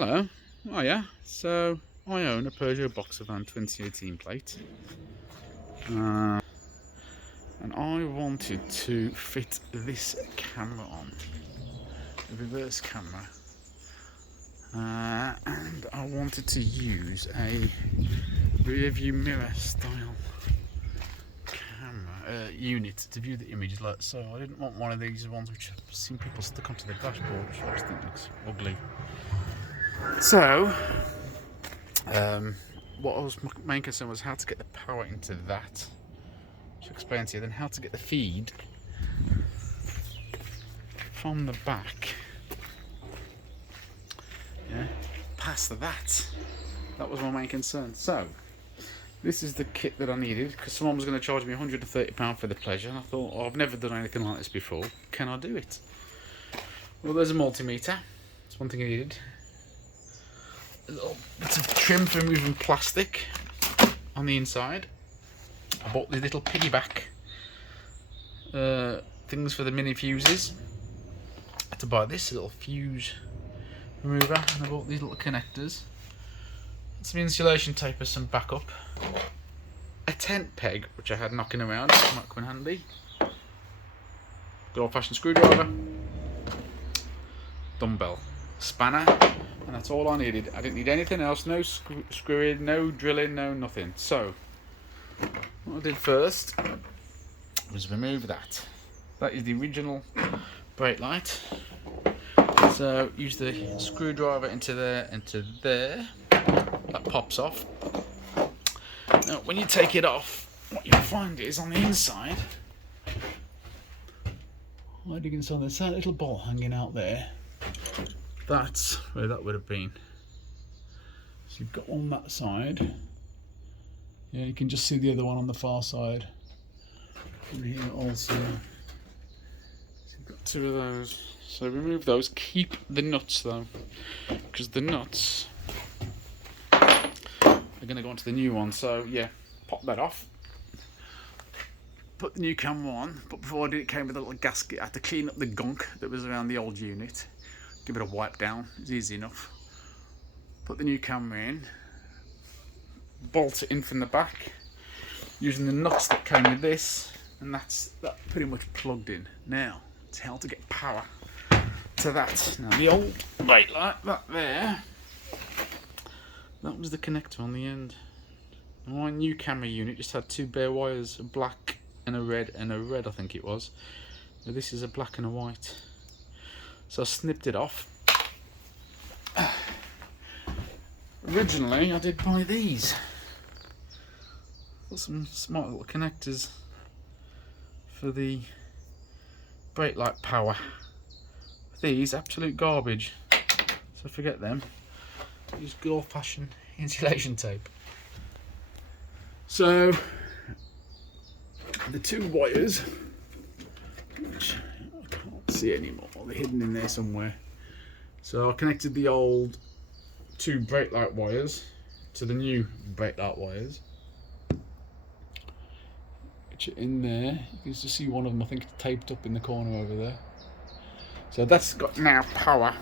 Hello. Oh yeah. So I own a Peugeot Boxer van 2018 plate, and I wanted to fit this camera on, the reverse camera, and I wanted to use a rear view mirror style camera unit to view the images. Like so, I didn't want one of these ones which I've seen people stuck onto the dashboard, which I just think looks ugly. So. What I was my main concern was how to get the power into that, which I'll explain to you. Then how to get the feed from the back, yeah, past that. That was my main concern. So this is the kit that I needed because someone was going to charge me £130 for the pleasure, and I thought, oh, I've never done anything like this before. Can I do it? Well, there's a multimeter. That's one thing I needed. A little bit of trim for removing plastic on the inside. I bought these little piggyback things for the mini fuses. I had to buy this little fuse remover, and I bought these little connectors. Some insulation tape as some backup. A tent peg, which I had knocking around, might come in handy. Good old fashioned screwdriver. Dumbbell. Spanner. And that's all I needed. I didn't need anything else. No screwing, no drilling, no nothing. So what I did first was remove that. That is the original brake light. So use the screwdriver into there. That pops off. Now when you take it off, what you'll find is on the inside, hiding inside, there's that little bolt hanging out there. That's where that would have been. So you've got on that side. Yeah, you can just see the other one on the far side. And here also. So you've got two of those. So remove those. Keep the nuts though, because the nuts are going to go onto the new one. So yeah, pop that off. Put the new camera on. But before I did, it came with a little gasket. I had to clean up the gunk that was around the old unit. Give it a wipe down, it's easy enough. Put the new camera in, bolt it in from the back, using the nuts that came with this, and that pretty much plugged in. Now, it's how to get power to that. Now the old brake light, that there, that was the connector on the end. My new camera unit just had two bare wires, a black and a red, I think it was. Now this is a black and a white. So I snipped it off. Originally I did buy these. Got some smart little connectors for the brake light power. These absolute garbage. So forget them. Use good old fashioned insulation tape. So the two wires, which I can't see anymore, they're hidden in there somewhere. So I connected the old two brake light wires to the new brake light wires, which are in there. You can just see one of them, I think it's taped up in the corner over there. So that's got now power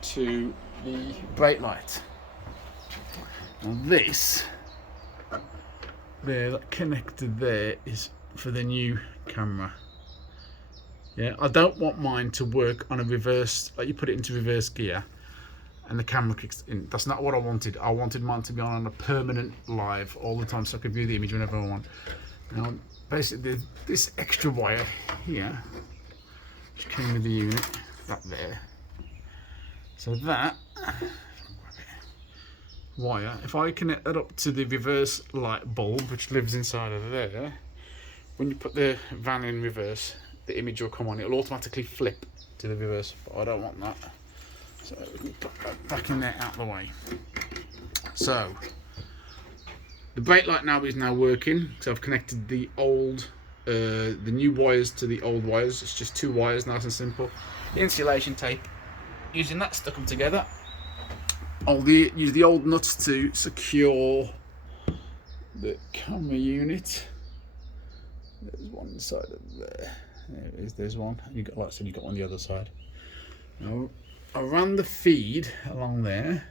to the brake light. Now this there, that connected there, is for the new camera. Yeah, I don't want mine to work on a reverse, like you put it into reverse gear and the camera kicks in. That's not what I wanted. I wanted mine to be on a permanent live all the time so I could view the image whenever I want. Now, basically, this extra wire here, which came with the unit, that there. So that wire, if I connect that up to the reverse light bulb, which lives inside of there, when you put the van in reverse, the image will come on. It'll automatically flip to the reverse, but I don't want that. So we can put that back in there out of the way. So the brake light now is working. So I've connected the new wires to the old wires. It's just two wires, nice and simple. Insulation tape. Using that, stuck them together. I'll use the old nuts to secure the camera unit. There's one side of there. There it is. There's one. You got, like I said, you got one on the other side. Now, I ran the feed along there,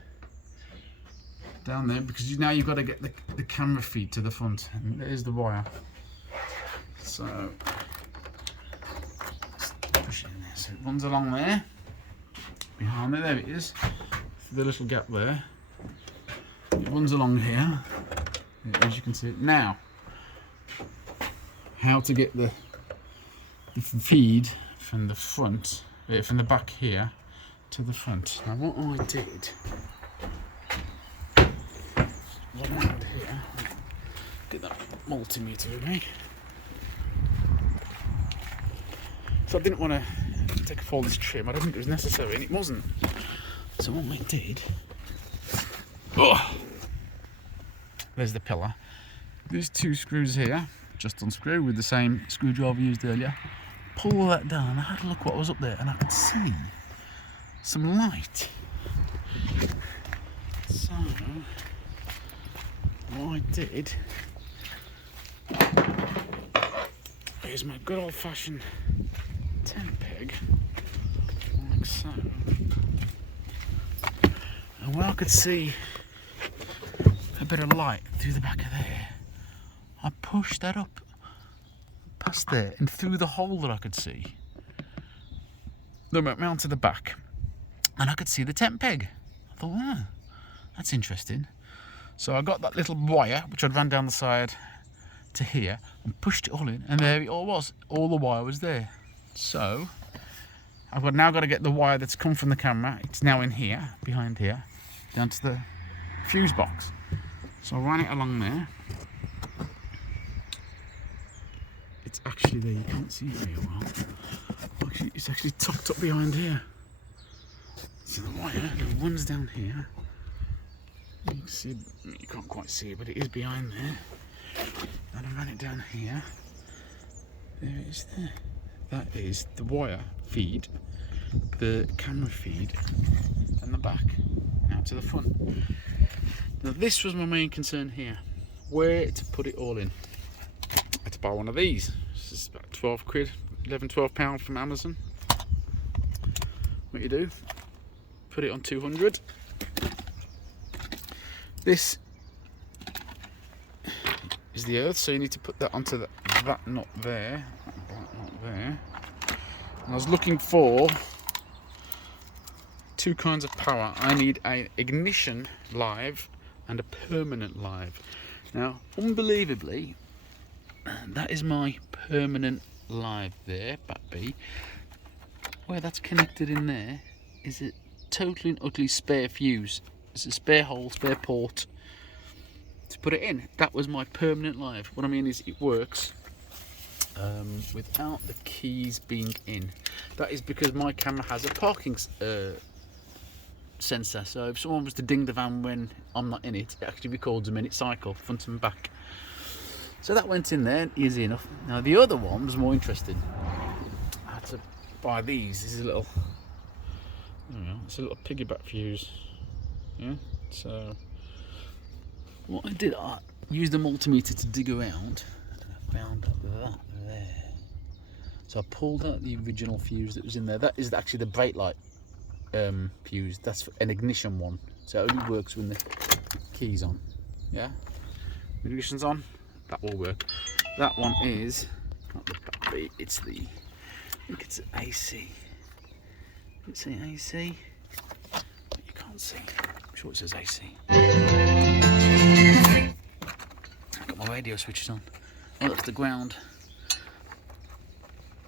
down there, because now you've got to get the camera feed to the front, and there's the wire. So push it in there. So it runs along there, behind there. There it is. The little gap there. It runs along here, as you can see it now. How to get the feed from the front, from the back here to the front. Now what I did, what I had here, get that multimeter with me. So I didn't want to take off all this trim. I don't think it was necessary, and it wasn't. So what I did, there's the pillar. There's 2 screws here, just unscrew with the same screwdriver used earlier. Pull that down. I had a look what was up there, and I could see some light. So what I did, here's my good old-fashioned tent peg, like so. And where I could see a bit of light through the back of there, I pushed that up past there and through the hole that I could see. Then went round to the back and I could see the tent peg. I thought, wow, that's interesting. So I got that little wire which I'd run down the side to here and pushed it all in, and there it all was. All the wire was there. So I've now got to get the wire that's come from the camera. It's now in here, behind here, down to the fuse box. So I ran it along there. It's actually there, you can't see it very well. Actually, it's actually tucked up behind here. So the wire runs down here. You can see, you can't quite see it, but it is behind there. And I ran it down here. There it is there. That is the wire feed, the camera feed, and the back out to the front. Now this was my main concern here, where to put it all in. I had to buy one of these. This is about 12 quid, 11, 12 pounds from Amazon. What you do, put it on 200. This is the earth, so you need to put that onto that nut there, that nut there. And I was looking for 2 kinds of power. I need an ignition live and a permanent live. Now, unbelievably, that is my permanent live there, back B. Where that's connected in there is a totally and utterly spare fuse. It's a spare hole, spare port to put it in. That was my permanent live. What I mean is it works without the keys being in. That is because my camera has a parking sensor, so if someone was to ding the van when I'm not in it, it actually records a minute cycle, front and back. So that went in there, easy enough. Now the other one was more interesting. I had to buy these. This is a little, I don't know, it's a little piggyback fuse. Yeah. So what I did, I used the multimeter to dig around, and I found that there. So I pulled out the original fuse that was in there. That is actually the brake light fuse. That's an ignition one, so it only works when the key's on. Yeah, the ignition's on, that will work. That one is not the battery, it's the, I think it's AC. It's an AC, but you can't see. I'm sure it says AC. I've got my radio switches on. Oh, that's the ground.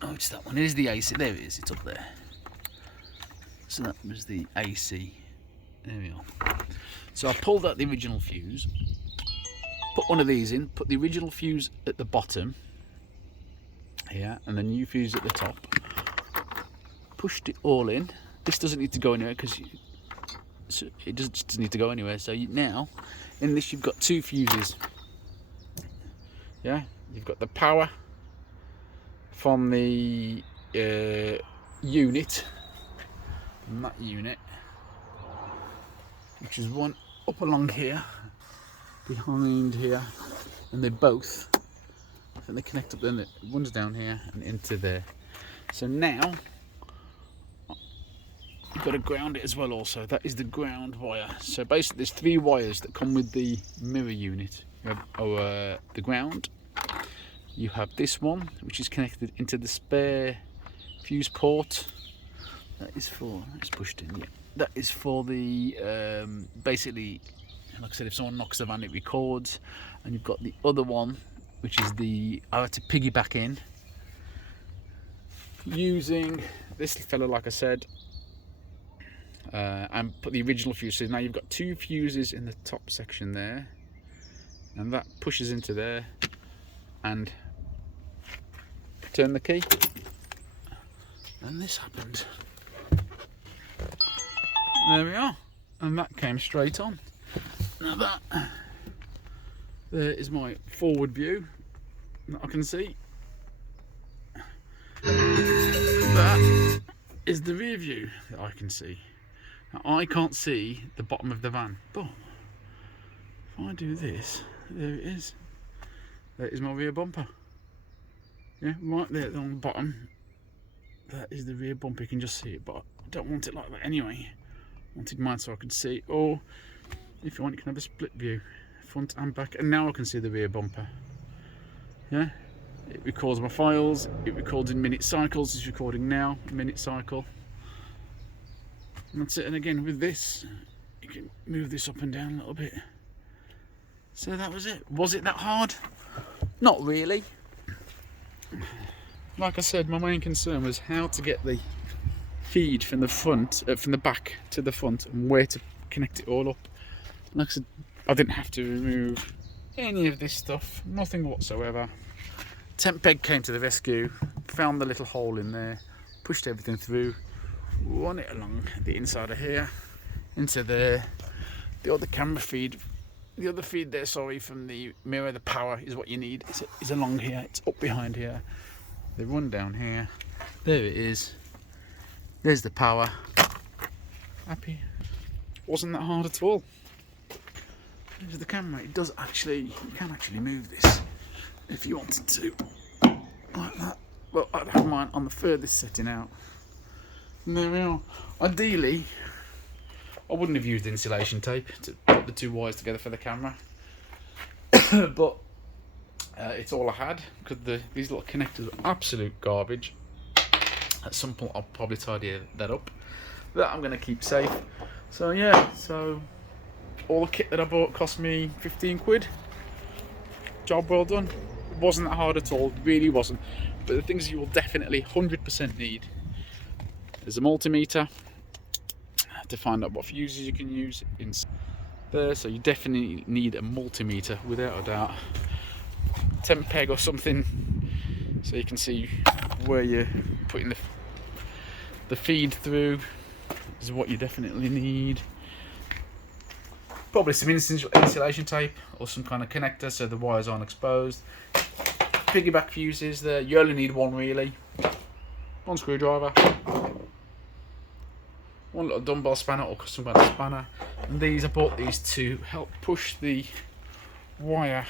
Oh, it's that one. It is the AC. There it is. It's up there. So that was the AC. There we are. So I pulled out the original fuse, put one of these in, put the original fuse at the bottom here, and the new fuse at the top. Pushed it all in. This doesn't need to go anywhere because it doesn't need to go anywhere. So now, in this, you've got 2 fuses. Yeah, you've got the power from the unit, and that unit, which is one up along here, behind here, and they both, and they connect up, then it runs down here and into there. So now, got to ground it as well also. That is the ground wire. So basically there's 3 wires that come with the mirror unit. You have the ground, you have this one which is connected into the spare fuse port. That is for, it's pushed in, yeah. That is for the, basically, like I said, if someone knocks the van it records. And you've got the other one which is the, I had to piggyback in using this fella, like I said, and put the original fuse. So now you've got 2 fuses in the top section there, and that pushes into there, and turn the key, and this happened. There we are, and that came straight on. Now that, there is my forward view that I can see. That is the rear view that I can see. Now, I can't see the bottom of the van, but if I do this, there it is. That is my rear bumper. Yeah, right there on the bottom. That is the rear bumper. You can just see it, but I don't want it like that anyway. I wanted mine so I could see it. Or if you want, you can have a split view, front and back. And now I can see the rear bumper. Yeah. It records my files, it records in minute cycles, it's recording now, minute cycle. And that's it, and again with this, you can move this up and down a little bit. So that was it. Was it that hard? Not really. Like I said, my main concern was how to get the feed from the front, from the back to the front, and where to connect it all up. Like I said, I didn't have to remove any of this stuff, nothing whatsoever. Temp peg came to the rescue, found the little hole in there, pushed everything through, run it along the inside of here into the other camera feed. The other feed there, sorry, from the mirror, the power is what you need. It's along here, it's up behind here. They run down here. There it is. There's the power. Happy. Wasn't that hard at all. There's the camera. It does actually, you can actually move this if you wanted to, like that. Well, I'd have mine on the furthest setting out. And there we are. Ideally, I wouldn't have used insulation tape to put the 2 wires together for the camera, but it's all I had, because these little connectors are absolute garbage. At some point I'll probably tidy that up. That I'm going to keep safe. So yeah, so all the kit that I bought cost me 15 quid. Job well done. It wasn't that hard at all, it really wasn't. But the things you will definitely 100% need is a multimeter to find out what fuses you can use in there. So you definitely need a multimeter without a doubt. Temp peg or something so you can see where you're putting the feed through is what you definitely need. Probably some insulation tape or some kind of connector so the wires aren't exposed. Piggyback fuses there, you only need 1 really. 1 screwdriver, 1 little dumbbell spanner or custom kind of spanner. And I bought these to help push the wire.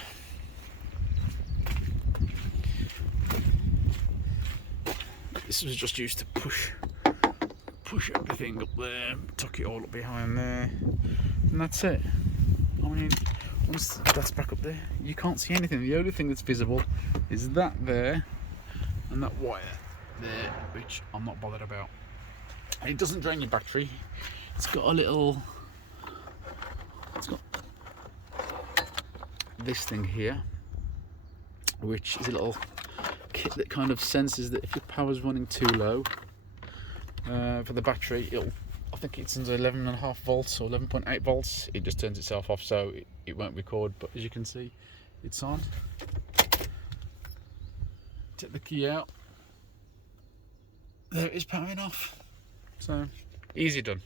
This was just used to push everything up there, tuck it all up behind there, and that's it. I mean, once that's back up there, you can't see anything. The only thing that's visible is that there and that wire there, which I'm not bothered about. And it doesn't drain your battery. It's got a little, it's got this thing here, which is a little kit that kind of senses that if your power's running too low for the battery, I think it's under 11.5 volts or 11.8 volts, it just turns itself off, so it won't record. But as you can see, it's on. Take the key out, there it is powering off. So easy done.